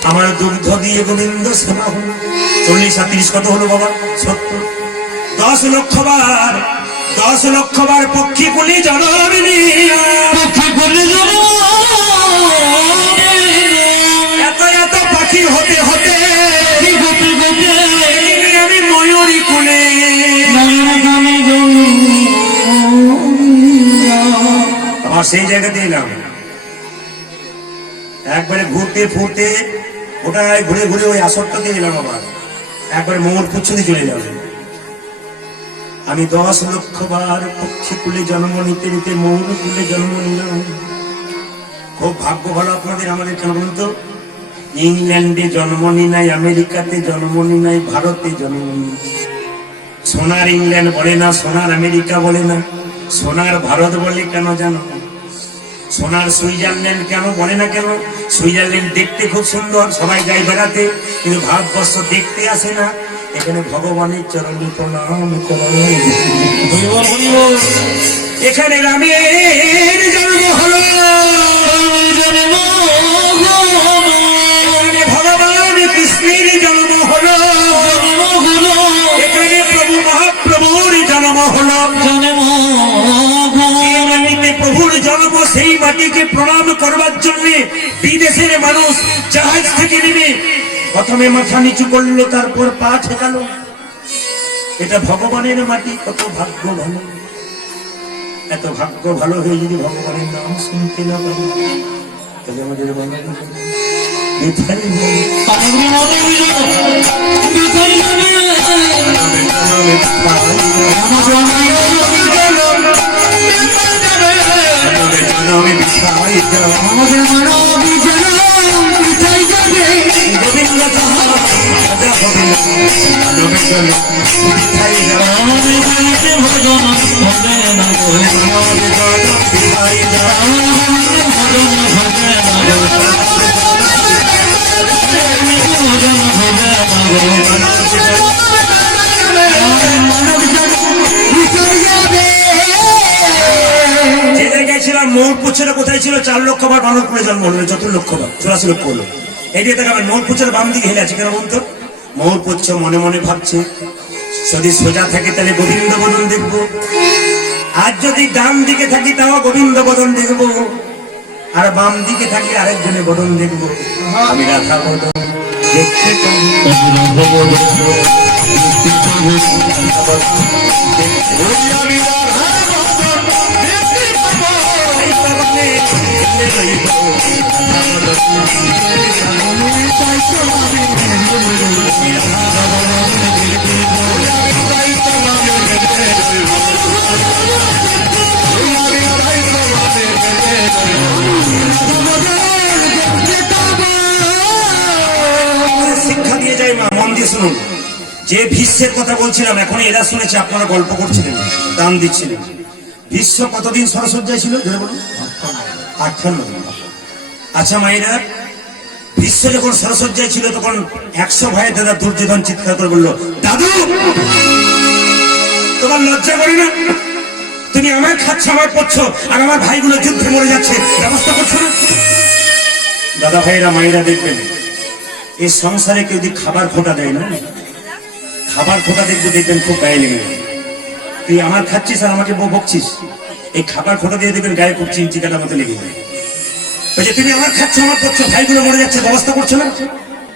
আমার দুগ্ধ দিয়ে গোবিন্দ সেবা হলো 40-30 কত হলো বাবা 70 10 লক্ষ বার পক্ষী কুলি জনমিনী এত পাখি হতে হতে আমি ময়ূরী কুলে আমার সেই জায়গাতে এলাম একবারে ঘুরতে ফুরতে ওটায় ঘুরে ঘুরে ওই আসরটাতে এলাম আবার একবারে মোর কুচ্ছুতে চলে এলাম আমি 10 লক্ষ বার পক্ষী কুলে জন্ম নিতে নিতে মৌর কুলে জন্ম নিলাম খুব ভাগ্য ভালো আপনাদের আমাদের কেন বলুন তো ইংল্যান্ডে জন্ম নি নাই আমেরিকাতে জন্ম নি নাই ভারতে জন্ম নি সোনার ইংল্যান্ড বলে না সোনার আমেরিকা বলে না সোনার ভারত বলে কেন জানো সোনার সুইজারল্যান্ড কেন বলে না কেন সুইজারল্যান্ড দেখতে খুব সুন্দর সবাই যায় বেড়াতে কিন্তু ভারতবর্ষ দেখতে আসে না এখানে ভগবানের চরণে প্রণাম করে এখানে রামের জন্ম হলো এখানে ভগবান কৃষ্ণের জন্ম হলো এখানে প্রভু মহাপ্রভুর জন্ম হলো প্রভুর জন্ম সেই মাটিকে প্রণাম করবার জন্য বিদেশের মানুষ জাহাজ থেকে নেমে প্রথমে মাথা নিচু করলো, তারপর পা ঠেকালো। এটা ভগবানের মাটি, কত ভাগ্য ভালো। এত ভাগ্য ভালো হয়ে যদি ভগবানের নাম শুনতে না পারি, তাহলে আমাদের মৌরপুচ্ছের কোথায় ছিল? 4 লক্ষ বার বানরপুরে জন্ম হলো, 4 লক্ষ বার, 84 লক্ষ হলো। এই দিয়ে দেখাবেন মৌরপুচ্ছের বাম দিকে হেলে আছে কেন বলতো? মৌরপুচ্ছ মনে মনে ভাবছে, যদি সোজা থাকে তাহলে গোবিন্দ বদন দেখবো, আর যদি ডান দিকে থাকি তাও গোবিন্দ বদন দেখবো, আর বাম দিকে থাকি আরেকজনের বদন দেখবো। আমি রাধা বদন দেখতে পাই, শিক্ষা দিয়ে যায় মা। মন দিয়ে শুনুন, যে ভীষ্মের কথা বলছিলাম এখন এরা শুনেছে, আপনারা গল্প করছিলেন, দান দিচ্ছিলেন। ভীষ্ম কতদিন সরসজ্জায় ছিল? বলুন। 58 দিন। আচ্ছা মায়েরা, ভীষ্ম যখন সরসজ্জায় ছিল তখন 100 ভাইয়ের দাদা দুর্যোধন চিৎকার করে বললো, দাদু তোমার লজ্জা করে না? তুমি আমার খাচ্ছ, আমার পড়ছ, আর আমার ভাইগুলো যুদ্ধে মরে যাচ্ছে, ব্যবস্থা করছো না? দাদা ভাইরা মায়েরা দেখবেন, এই সংসারে কেউ যদি খাবার খোটা দেয় না, খাবার খোটা দেখতে দেখবেন খুব গায়ে লেগে যাবে। তুই আমার খাচ্ছিস আর আমাকে বকছিস, এই খাবার খোটা দিয়ে দেখবেন গায়ে খুব চিমচিকাটার মতো লেগে যাবে। তুমি আমার খাচ্ছ, আমার পড়ছ, ভাইগুলো মরে যাচ্ছে, ব্যবস্থা করছো না?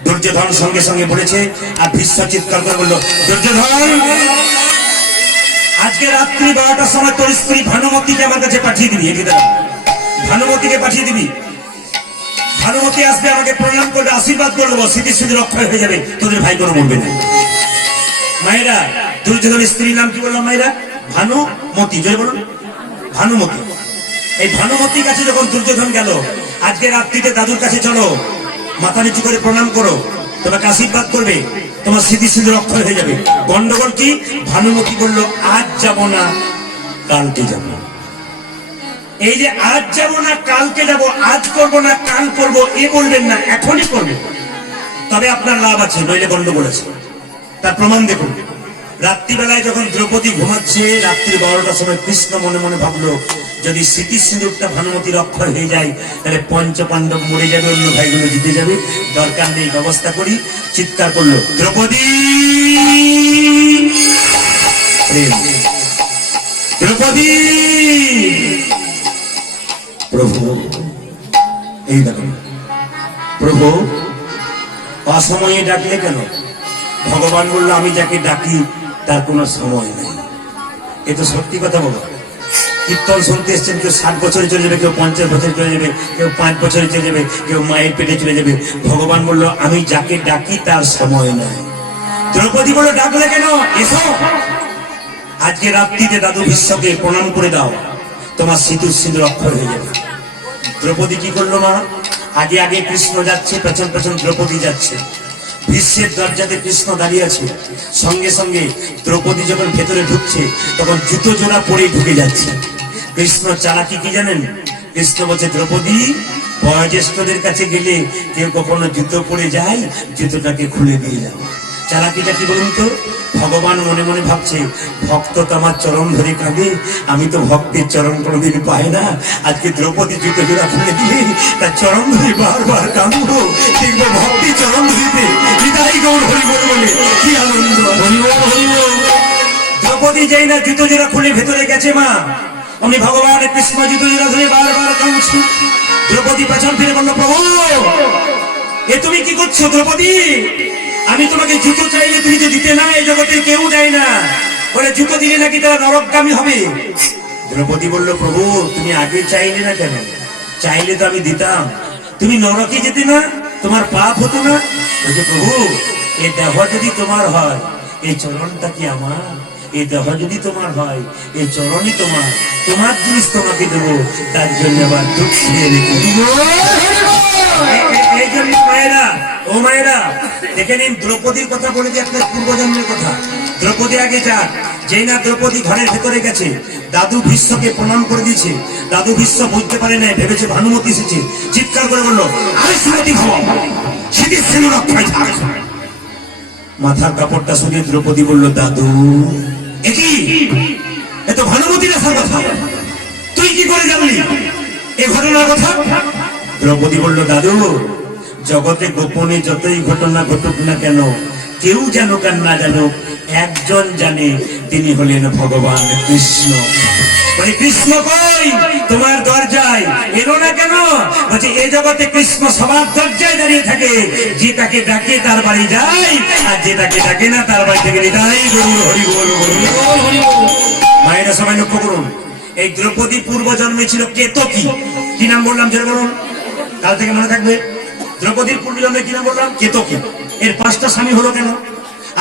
দুর্যোধন সঙ্গে সঙ্গে বলেছে, আর ভীষ্ম চিৎকার করে বললো, দুর্যোধন আজকে রাত্রি 12টার সময় তোর স্ত্রী ভানুমতিকে আমার কাছে পাঠিয়ে দিবি। ভানুমতিকে পাঠিয়ে দিবি, ভানুমতি আসবে, আমাকে প্রণাম করবে, আশীর্বাদ করবো, স্মৃতি স্মৃতি রক্ষা হয়ে যাবে, তোদের ভাই কোনো মরবে না। মায়েরা, দুর্যোধনের স্ত্রীর নাম কি বললাম মায়েরা? ভানুমতি। জয় বলুন, ভানুমতি। এই ভানুমতির কাছে যখন দুর্যোধন গেল, আজকে রাত্রিতে দাদুর কাছে চলো, মাথা নিচু করে প্রণাম করো, তোমাকে আশীর্বাদ করবে, তোমার স্মৃতি স্মৃতি রক্ষা হয়ে যাবে। গন্ডগোল কি? ভানুমতি বলল, আজ যাব না, কালকে যাব। এই যে আজ যাব না, কালকে যাব, আজ করবো না, কাল করবো, এ বলবেন না, এখনই করবে, তবে আপনার লাভ আছে, নইলে গন্ডগোল আছে। তার প্রমাণ দেখুন, রাত্রিবেলায় যখন দ্রৌপদী ঘুমাচ্ছে, রাত্রি 12টার সময় কৃষ্ণ মনে মনে ভাবলো, যদি স্মৃতি সিঁদুরটা ভানুমতি রক্ষা হয়ে যায় তাহলে পঞ্চ পাণ্ডব মরে যাবে, অন্য ভাইগুলো জিতে যাবে, দরকার নেই, ব্যবস্থা করি। চিৎকার করলো, দ্রৌপদী দ্রৌপদী। প্রভু এই দেখুন, প্রভু অসময়ে ডাকলে কেন? ভগবান বললো, আমি যাকে ডাকি তার কোনো সময় নেই। এ তো সত্যি কথা বলো। কীর্তন শুনতে এসছেন, কেউ 60 বছরে চলে যাবে, কেউ 50 বছরে চলে যাবে, কেউ 5 বছরে চলে যাবে, কেউ মায়ের পেটে চলে যাবে। ভগবান বললো, আমি যাকে ডাকি তার সময় নাই। দ্রৌপদী বললো, ডাকলে কেন? এসো, আজকে রাত্রিতে দাদু ভীষ্মকে প্রণাম করে দাও, তোমার সিঁদুর সিঁদুর অক্ষয় হয়ে যাবে। দ্রৌপদী কি করলো মা? আগে আগে কৃষ্ণ যাচ্ছে, পেছন পেছন দ্রৌপদী যাচ্ছে। ভীষ্মের দরজাতে কৃষ্ণ দাঁড়িয়ে আছে, সঙ্গে সঙ্গে দ্রৌপদী যখন ভেতরে ঢুকছে তখন জুতো জোড়া পরে ঢুকে যাচ্ছে। কৃষ্ণ চালাকি কি জানেন? কৃষ্ণ বলছে, দ্রৌপদী বয়োজ্যেষ্ঠদের কাছে গেলে কেউ কখনো জুতো পরে যায়, জুতোটাকে খুলে দিয়ে যাও। চালাকিটা কি বলুন তো? ভগবান মনে মনে ভাবছে, ভক্ত তো আমার চরণ ধরে কাঁদে, আমি তো ভক্তের চরণ কোনোদিন পাই না, আজকে দ্রৌপদী জুতো জোড়া খুলে দিলে তার চরণ ধরে বারবার কাঁদবো, দেখবো ভক্তি চরণ ধরিতে হৃদয় গৌর হরিবল বলে কি আনন্দ। দ্রৌপদী যেই না জুতো জোড়া খুলে ভেতরে গেছে মা, আমি ভগবানের কৃষ্ণ জুতো জোড়া ধরে বারবার কাঁদছি। দ্রৌপদী পেছন ফিরে বলল, প্রভু এ তুমি কি করছো দ্রৌপদী? আমি তোমাকে জুতো চাইলে তুমি তো দিতে না, এই জগতে কেউ দেয় না, বলে জুতো দিলে নাকি তারা নরকগামী হবে। দ্রৌপদী বলল, প্রভু তুমি আগে চাইলে না কেন? চাইলে তো আমি দিতাম, তুমি নরকে যেতে না, তোমার পাপ হতো না। বলছে, প্রভু এই দেহ যদি তোমার হয়, এই চরণটা কি আমার? এই দেহ যদি তোমার হয়, এই চরণই তোমার, তোমার জিনিস তোমাকে দেবো, তার জন্য আবার দুঃখ খেয়ে রেখে দিব। এই জন্য মায়েরা, ও মায়েরা দেখে নিন, দ্রৌপদীর কথা বলে যে আপনার পূর্বজন্মের কথা। দ্রৌপদী আগে যাক, যেই না দ্রৌপদী ঘরের ভেতরে গেছে, দাদু ভীষ্মকে প্রণাম করে দিয়েছে। দাদু ভীষ্ম বুঝতে পারে নাই, ভেবেছে ভানুমতি এসেছে, চিৎকার করে বললো, আরে সুমতি ভব সেটি ছিল রক্ষায় থাক। মাথার কাপড়টা সরিয়ে দ্রৌপদী বলল, দাদু একই এ তো ভানুমতির আসার কথা, তুই কি করে জানলি এ ঘটনার কথা? দ্রৌপদী বলল, দাদু জগতে গোপনে যতই ঘটনা ঘটুক না কেন, কেউ জানুক আর না জানুক, একজন জানে, তিনি হলেন ভগবান কৃষ্ণ। বলে, কৃষ্ণ কই? তোমার দরজায় এলো না কেন? বলছে, এই জগতে কৃষ্ণ সবার দরজায় দাঁড়িয়ে থাকে, যে তাকে ডাকে তার বাড়ি যায়, আর যে তাকে ডাকে না তার বাড়ি থেকে নিতাই গরুর হরি বল হরি বল। মায়েরা সবাই লক্ষ্য করুন, এই দ্রৌপদী পূর্ব জন্মে ছিল কেতকী। কি নাম বললাম জেনে বলুন, কাল থেকে মনে থাকবে। দ্রৌপদীর পূর্ব জন্মে কি নাম বললাম? কেতকী। এর 5টা স্বামী হলো কেন?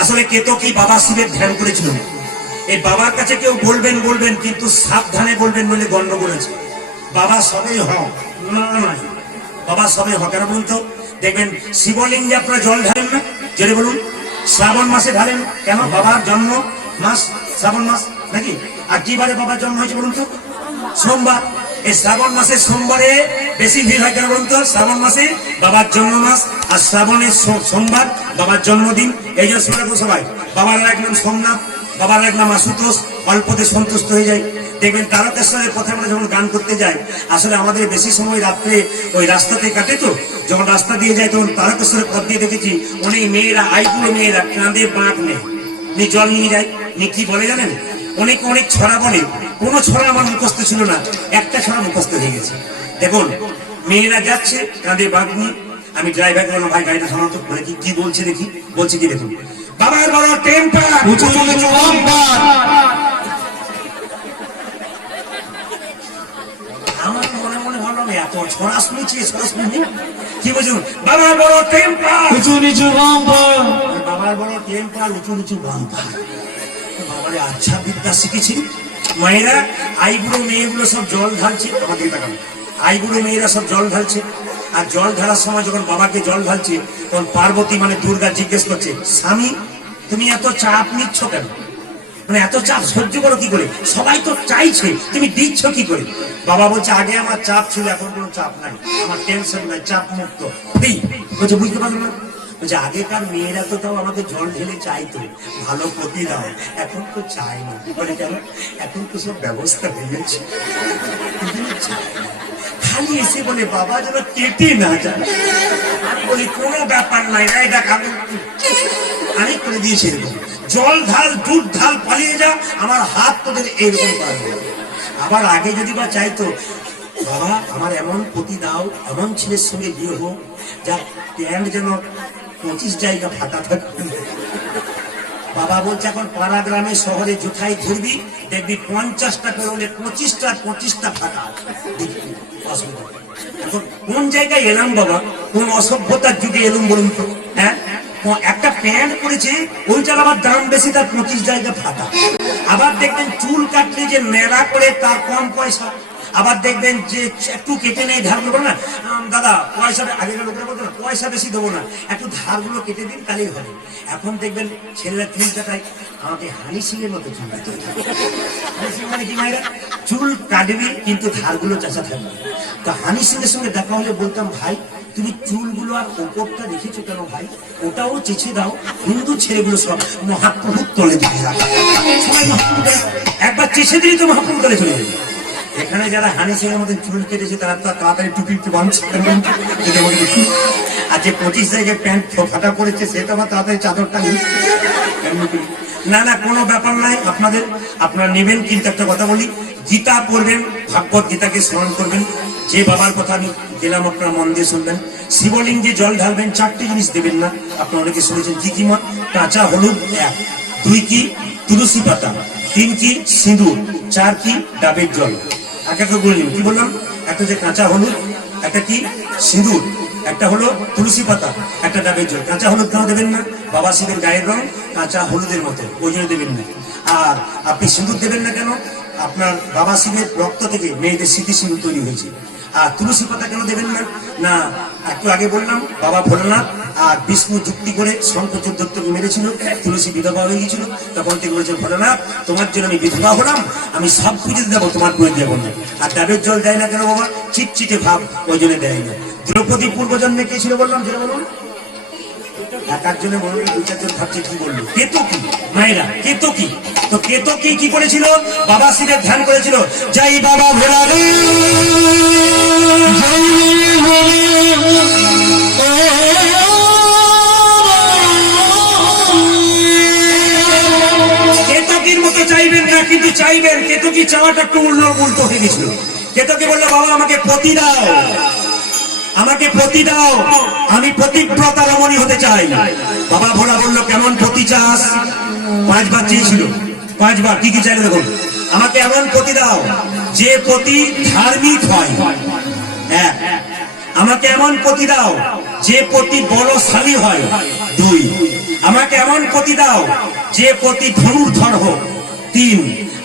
আসলে কেতকী বাবা শিবের ধ্যান করেছিল। এই বাবার কাছে কেউ বলবেন বলবেন, কিন্তু সাবধানে বলবেন বলে গন্ডগোল আছে। বাবা সবই হক না, বাবা সবই হক কেন বলুন তো? দেখবেন শিবলিঙ্গে আপনারা জল ঢালেন না, জেনে বলুন। শ্রাবণ মাসে ঢালেন কেন? বাবার জন্ম মাস শ্রাবণ মাস নাকি? আর কি বারে বাবার জন্ম হয়েছে বলুন তো? সোমবার। এই শ্রাবণ মাসের সোমবারে বেশি ভিড় হয় কেন বলুন তো? শ্রাবণ মাসে বাবার জন্ম মাস, আর শ্রাবণের সোমবার বাবার জন্মদিন। এই জন্য সবাই বাবার এক নাম সোমনাথ, বাবার এক নাম আশুতোষ, অল্পতে সন্তুষ্ট হয়ে যায়। দেখবেন তারকেশ্বরের কথা আমরা যখন গান করতে যাই, আসলে আমাদের বেশি সময় রাত্রে ওই রাস্তাতে কাটে, তো যখন রাস্তা দিয়ে যায় তখন তারকেশ্বরের পথ দিয়ে দেখেছি অনেক মেয়েরা, আইগুলো মেয়েরা কাঁধে বাঁক নেয়, জল নিয়ে যায়, কি বলে জানেন? অনেক অনেক ছড়া বলে, কোনো ছড়া আমার মুখস্থ ছিল না, একটা ছড়া মুখস্থ হয়ে গেছে। দেখুন মেয়েরা যাচ্ছে কাঁধে বাঁক নিয়ে, আমি ড্রাইভার বললাম, ভাই গাড়িটা থামাতো, মানে কি বলছে দেখি। বলছে কি দেখুন, বাবার বড় টেম্পার, আমার মনে মনে ভাবলাম এত ছড়া শুনেছি, কি বলছেন? বাবার বড় টেম্পার, উঁচু নিচু বাম্পার, বাবার বড় টেম্পার, উঁচু নিচু বাম্পার। বাবারে আচ্ছা বিদ্যা শিখেছি। মায়েরা আইগুলো মেয়েগুলো সব জল ঢালছে, আমাদের তাকানো, আইগুলো মেয়েরা সব জল ঢালছে। আর জল ঢালার সময় যখন বাবাকে জল ঢালছে, তখন পার্বতী মানে দুর্গা জিজ্ঞেস করছে, স্বামী তুমি এত চাপ নিচ্ছ কেন? মানে এত চাপ সহ্য করো কি করে? সবাই তো চাইছে, তুমি দিচ্ছ কি করে? বাবা বলছে, আগে আমার চাপ ছিল, এখন কোনো চাপ নাই, আমার টেনশন নাই, চাপ মুক্ত। বলছে, বুঝতে পারলো না? বলছে, আগেকার মেয়েরা তো তাও আমাকে জল ঢেলে চাইতো, ভালো ক্ষতি দাও, এখন তো চাই না। বলে, কেন? এখন তো সব ব্যবস্থা হয়ে গেছে, খালি এসে বলে বাবা যেন কেটে না যায়। আমি বলি, কোনো ব্যাপার নাই, এটা খাবো আমি করে দিয়েছি, এরকম জল ঢাল, দুধ ঢাল, পালিয়ে যা, আমার হাত তোদের এরকম পারবে। আবার আগে যদি বা চাইতো, বাবা আমার এমন পতি দাও, এমন ছেলের সঙ্গে বিয়ে হোক যা প্যান্ট যেন 25 জায়গা ফাটা থাকবে। বাবা বলছে, এখন পাড়া গ্রামে শহরে জুঠাই ঘুরবি, দেখবি 50টা পেরোলে 25টা ফাটা। এখন কোন জায়গায় এলাম বাবা? কোন অসভ্যতার যুগে এলাম বলুন তো? হ্যাঁ, একটা প্যান্ট পরেছে, ওইটার আবার দাম বেশি, তার 25 জায়গা ফাটা। আবার দেখবেন চুল কাটলে যে নেড়া করে, তার কম পয়সা। আবার দেখবেন যে একটু কেটে নেই, ধারগুলো করে না, দাদা পয়সা, আগেকার লোকেরা বলতো না পয়সা বেশি দেবো না, একটু ধারগুলো কেটে দিন তাহলেই হবে। এখন দেখবেন ছেলেরা চুল কাটায়, আমাকে হানি সিংয়ের মতো চুল কাটে। হানি সিং মানে কি মায়েরা? চুল কাটবি কিন্তু ধারগুলো চাচা থাকবে। তো হানি সিংয়ের সঙ্গে দেখা হলে বলতাম, ভাই তুমি চুলগুলো আর ওপরটা রেখেছো কেন ভাই? ওটাও চেঁচে দাও, হিন্দু ছেলেগুলো সব মহাপ্রভুর তলে দিয়ে সবাই একবার চেঁচে দিলেই তো মহাপ্রভু তলে চলে যাবে। এখানে যারা হানি সিংয়ের মধ্যে চুল কেটেছে তারা তো তাড়াতাড়ি টুপি বাঁধছে, আর যে 25 জায়গায় প্যান্ট ফাটা করেছে সেটা আবার তাড়াতাড়ি চাদরটা নেই। না না, কোনো ব্যাপার নাই, আপনারা নেবেন। কিন্তু একটা কথা বলি, গীতা পড়বেন, ভাগবত গীতাকে স্মরণ করবেন। যে বাবার কথা আমি গেলাম, আপনারা মন দিয়ে শুনবেন। শিবলিঙ্গে জল ঢালবেন, 4টে জিনিস দেবেন না। আপনারা অনেকে শুনেছেন কি কি মা? কাঁচা হলুদ 1, 2 কি তুলসী পাতা, 3 কি সিঁদুর, 4 কি ডাবের জল। এক এক করে বলে নিন। কি বললাম? একটা যে কাঁচা হলুদ, একটা কি সিঁদুর, একটা হলো তুলসী পাতা, একটা ডাবের জল। কাঁচা হলুদ কেন দেবেন না? বাবা শিবের গায়ের রং কাঁচা হলুদের মতো, ওই জন্য দেবেন না। আর আপনি সিঁদুর দেবেন না কেন? আপনার বাবা শিবের রক্ত থেকে মেয়েদের স্মৃতি সিঁদুর তৈরি হয়েছে। আর তুলসী পাতা কেন দেবেন না? না, একটু আগে বললাম বাবা ভোলানাথ আর বিষ্ণু যুক্তি করে শঙ্খচূড় দত্তকে মেরেছিল, তুলসী বিধবা হয়ে গেছিল। তখন থেকে বলেছে ভোলানাথ তোমার জন্য আমি বিধবা হলাম, আমি সব পুজো দেবো, তোমার পুজো দেবো না। আর ডাবের জল দেয় না কেন বাবা? চিটচিটে ভাব, ওই জন্য দেয় না। দ্রৌপদী পূর্বজন্মে কে ছিল বললাম? যেটা বলুন, এক একজনের মনে 2-4 জন ভাবছে কি বললো। কেতকী মায়েরা, কেতকী। তো কেতকী কি করেছিল? বাবা শিবের ধ্যান করেছিল। জয় বাবা ভোলা রে, কেতকীর মতো চাইবেন না, কিন্তু চাইবেন। কেতকী চাওয়াটা একটু উল্টো হয়ে গেছিল। কেতকী বললো বাবা আমাকে পতি দাও, আমাকে পতি দাও, আমি পতিব্রতা রমণী হতে চাই। বাবা ভোলা বললো কেমন পতি চাস? 5 বার চেয়েছিল, 5 বার। কি কি চাইলে দেখুন? আমাকে এমন পতি দাও যে পতি ধার্মিক হয়, 1। আমাকে এমন পতি দাও যে পতি বলশালী হয়, 2। আমাকে এমন পতি দাও যে পতি ধনুর্ধর হোক, 3।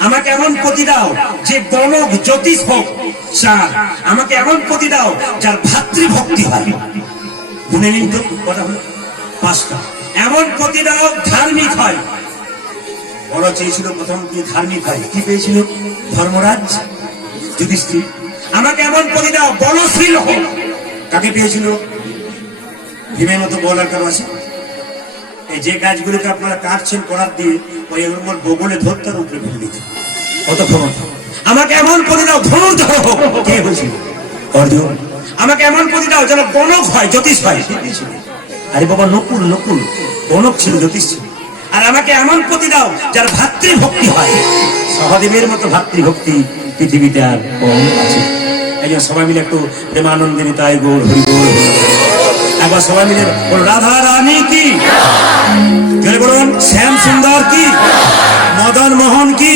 আমাকে এমন পতি দাও যে গণক জ্যোতিষ হোক, 4। আমাকে এমন পতি দাও যার ভাতৃভক্তি হয়। শুনে নিন তো কথা হলো 5টা। এমন পতি দাও ধার্মিক হয়। বড় চেয়েছিল প্রথম কি ধার্মিক হয়, কি পেয়েছিল? ধর্মরাজ যুধিষ্ঠির। আমাকে এমন পতি দাও বলশীল হোক, কাকে পেয়েছিল? ভীমের মতো বলার কারণ আছে। এই যে গাছগুলোকে আপনারা কাটছেন করার দিয়ে, ওই এমন বগলে ধরতে উপরে ফেলে দিচ্ছে, কত ক্ষমতা। আমাকে এমন পতি দাও ধনুর্ধর হোক, কে হয়েছিল? অর্জুন। আমাকে এমন পতি দাও যেন গণক হয়, জ্যোতিষ হয়। আরে বাবা নকুল, নকুল গণক ছিল, জ্যোতিষ ছিল। আর আমাকে এমন পতি দাও যার ভাতৃভক্তি হয়। সহদেবের মতো ভাতৃভক্তি পৃথিবীতে আর কম আছে। এই জন্য সবাই মিলে একটু প্রেমানন্দিনী তাই গৌর হরি গৌর। একবার সবাই মিলে রাধা রানী কি, বলুন শ্যাম সুন্দর কি, মদন মোহন কি,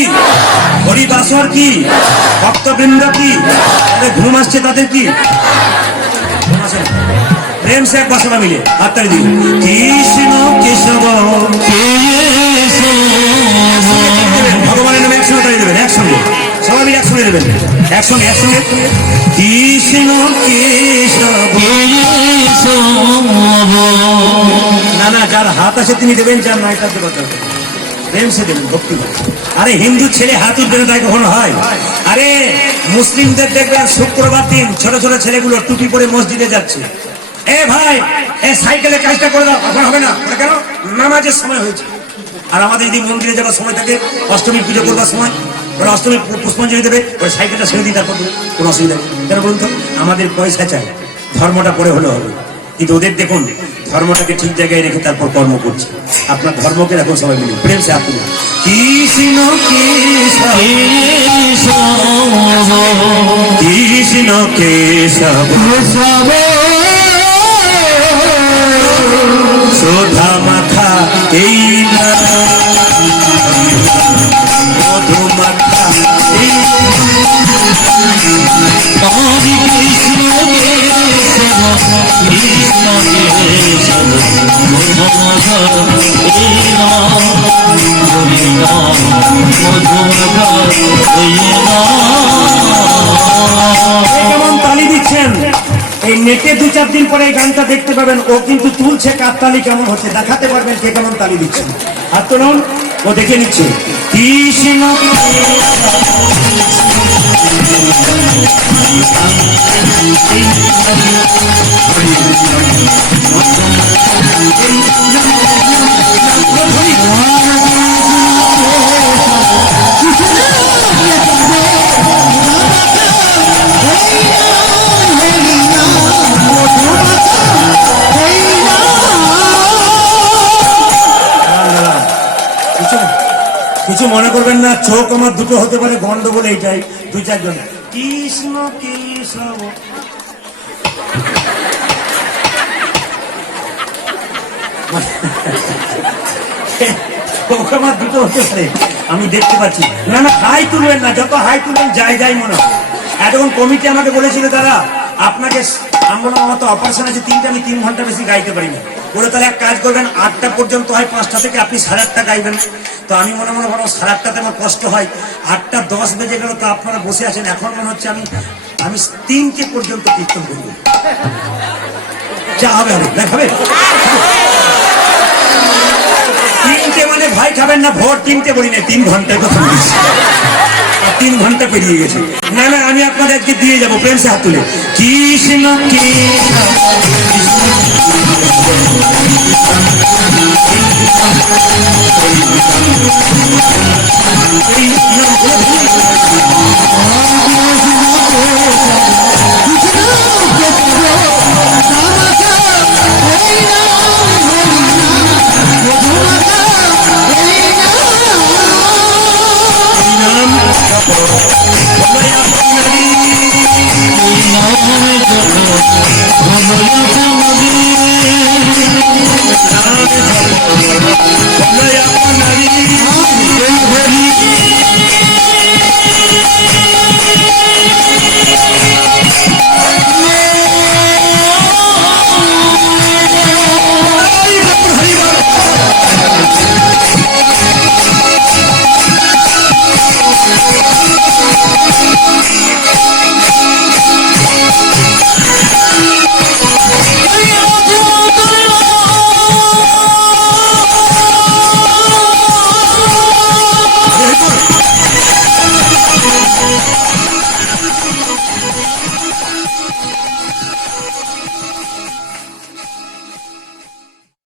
হরিবাসর কি, ভক্তবৃন্দ কি, ঘুম আসছে তাদের কি, প্রেম সে একবার সবাই মিলে হাততালি দিন। কৃষ্ণ কেশব ভগবানের নামে একসঙ্গে তালি দেবেন, একসঙ্গে সবাই মিলে একসঙ্গে দেবেন, একসঙ্গে একসঙ্গে। কৃষ্ণ কেশব। না না, যার হাত আছে তিনি দেবেন, যার নাই তার দেবেন, প্রেম সে দেবেন, ভক্তি। আরে হিন্দু ছেলে হাত উঠবে না তাই কখনো হয়? আরে মুসলিমদের দেখবেন শুক্রবার দিন ছোট ছোট ছেলেগুলো টুপি পরে মসজিদে যাচ্ছে। এ ভাই, এ সাইকেলে কাজটা করে দাও, এখন হবে না। কেন? নামাজের সময় হয়েছে। আর আমাদের যদি মন্দিরে যাওয়ার সময় থাকে, অষ্টমী পুজো করবার সময়, ওরা অষ্টমী পুষ্পাঞ্জলি দেবে, ওই সাইকেলটা ছেড়ে দিই, তারপর কোনো অসুবিধা নেই। কেন বলুন তো? আমাদের পয়সা চাই, ধর্মটা পরে হলে হবে। কিন্তু ওদের দেখুন ধর্মটাকে ঠিক জায়গায় রেখে তারপর কর্ম করছে। আপনার ধর্মকে রাখুন সবাই মিলে, প্রেম সে আপনি। কৃষ্ণ কৃষ্ণ কেশব শোধা মাথা এই মধু মাথা এই কেমন তালি দিচ্ছেন? এই নেটে 2-4 দিন পরে এই গানটা দেখতে পাবেন। ও কিন্তু তুলছে, কার তালি কেমন হচ্ছে দেখাতে পারবেন, কে কেমন তালি দিচ্ছেন। হাত তুলুন, ও দেখে নিচ্ছে। কৃষ্ণ কিছু মনে করবেন না, চোখ আমার দুটো হতে পারে, গন্ডগোল এইটাই। 2-4 জন কৃষ্ণ কেশব ওকে আমার দুটো হতে পারে, আমি দেখতে পাচ্ছি। না না, হাই তুলবেন না, যত হাই তুলবেন যাই মনে হয়। এতক্ষণ কমিটি আমাকে বলেছিল দাদা আপনাকে আমি বললাম আমার তো অপারেশন আছে 3টে, আমি 3 ঘন্টা বেশি গাইতে পারি না। বলে তাহলে এক কাজ করবেন 8টা পর্যন্ত হয়, 5টা থেকে আপনি 8:30 গাইবেন। তো আমি মনে ভাবো 8:30 আমার কষ্ট হয়, 8:10 বেজে গেল, তো আপনারা বসে আছেন, এখন মনে হচ্ছে আমি 3টে পর্যন্ত কীর্তন করবো। যা হবে হবে, দেখাবে 3টে মানে ভাই খাবেন না, ভোর 3টে বলি না, 3 ঘন্টার কথা বলছি। 3 ঘন্টা পেরিয়ে গেছে। না না, আমি আপনাদেরকে দিয়ে যাবো, প্রেম সে হাত তুলে। কৃষ্ণ নাম